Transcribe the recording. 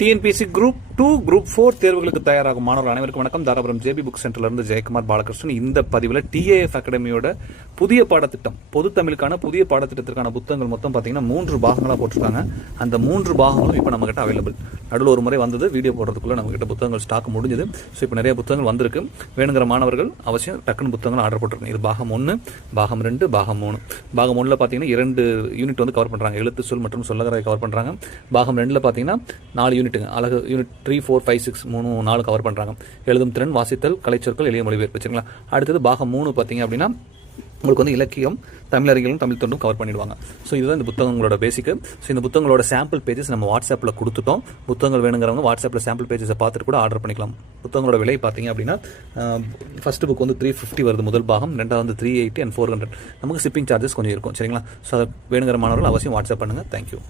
TNPSC group 2 group 4 தேர்வுகளுக்கு தயாராகும் மாணவர்கள் அனைவருக்கும் வணக்கம். தாராபுரம் ஜேபி புக் சென்டர்ல இருந்து ஜெயக்குமார் பாலகிருஷ்ணன். இந்த பதிவில் டிஏஎஃப் அகாடமியோட புதிய பாடத்திட்டம், பொது தமிழுக்கான புதிய பாடத்திட்டத்திற்கான புத்தகங்கள் மொத்தம் பார்த்தீங்கன்னா 3 பாகங்களாக போட்டிருக்காங்க. அந்த 3 பாகங்களும் இப்போ நம்ம கிட்ட அவைலபிள். நடுவில் ஒரு முறை வந்தது, வீடியோ போடுறதுக்குள்ள நம்ம கிட்ட புத்தகங்கள் ஸ்டாக் முடிஞ்சது. ஸோ இப்போ நிறைய புத்தகங்கள் வந்திருக்கு. வேணுங்கிற மாணவர்கள் அவசியம் டக்குன்னு புத்தகங்கள் ஆர்டர் போட்டிருக்கேன். இது பாகம் 1, பாகம் 2, பாகம் 3. பாகம் 1ல பார்த்தீங்கன்னா 2 யூனிட் வந்து கவர் பண்ணுறாங்க, எழுத்து சொல் மற்றும் சொல்லகரை கவர் பண்ணுறாங்க. பாகம் 2ல பார்த்தீங்கன்னா 4 யூனிட்டுங்க, அழகு யூனிட் 3, 4, 5, 6 4 கவர் பண்ணுறாங்க. எழுதும் திறன், வாசித்தல், கலைச்சொற்கள், எளிய மொழிபெயர்ப்பு. வச்சுங்களா. அடுத்தது பாகம் 3 பார்த்தீங்க அப்படின்னா உங்களுக்கு வந்து இலக்கியம், தமிழறிஞர்களும் தமிழ் தொண்டும் கவர் பண்ணிடுவாங்க. ஸோ இதுதான் இந்த புத்தகங்களோட பேசிக்கு. ஸோ இந்த புத்தகங்களோட சாம்பிள் பேஜஸ் நம்ம வாட்ஸ்அப்பில் கொடுத்துட்டோம். புத்தகங்கள் வேணுங்கிறவங்க வாட்ஸ்அப்பில் சாம்பிள் பேஜஸை பார்த்துட்டு கூட ஆர்டர் பண்ணிக்கலாம். புத்தகங்களோட விலை பார்த்தீங்க அப்படின்னா ஃபர்ஸ்ட் புக் வந்து 350 வருது முதல் பாகம், ரெண்டாவது வந்து 380 and 400. நமக்கு ஷிப்பிங் சார்ஜஸ் கொஞ்சம் இருக்கும். சரிங்களா. ஸோ வேணுங்கிற மாணவர்கள் அவசியம் வாட்ஸ்அப் பண்ணுங்கள். தேங்க்யூ.